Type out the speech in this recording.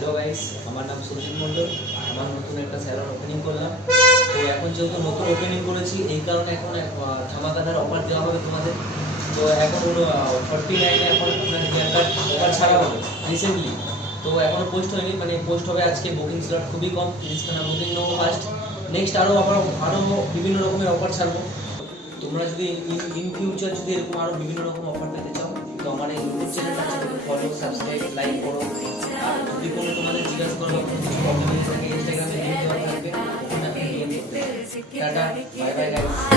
Hello guys, আমার নাম সুরজিৎ মণ্ডল। আমার নতুন একটা স্যালন ওপেনিং করলাম। তো এখন যেহেতু নতুন ওপেনিং করেছি, এই কারণে এখন ধামাকাদার অফার দেওয়া হবে তোমাদের। তো এখন 49 এখন হেয়ার অফার ছাড়া হবে রিসেন্টলি। তো এখনও পোস্ট হয়নি, মানে পোস্ট হবে আজকে। বুকিং স্লট খুবই কম, 30খানা বুকিং নেবো ফার্স্ট। নেক্সট আরও বিভিন্ন রকমের অফার ছাড়বো। তোমরা যদি ইন ফিউচার যদি এরকম আরও বিভিন্ন রকম অফার পেতে চাও, তো আমার এই ইউটিউব চ্যানেলটা ফলো, সাবস্ক্রাইব, লাইক করো। আর যদি কোনো তোমাদের জিজ্ঞাসা করো কিছু প্রবলেম থাকে, ইনস্টাগ্রামে লিঙ্ক দেওয়া থাকবে, ওখানে আপনি DM করতে পারো। Tata, bye bye guys.